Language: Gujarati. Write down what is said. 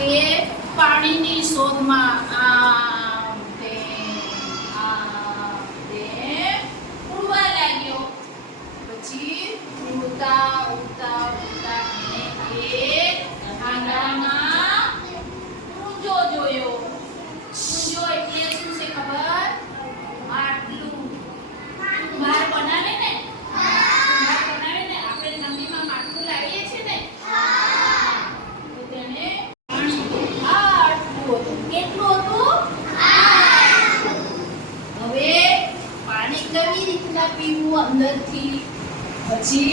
એ પાણીની શોધમાં આમ તેમ ઉડવા લાગ્યો. પછી ઉડતા ઉડતા ઉડતા એક આંગણામાં ઊંજો જોયો. ઊંજો એટલે શું છે ખબર? માટલું. કુંભાર બનાવે ને, આપણે નદીમાં માટલું લાવીએ છીએ ને, તો તેને આટલું હતું. કેટલું હતું? હવે પાણી કેવી રીતના પીવું અંદરથી? પછી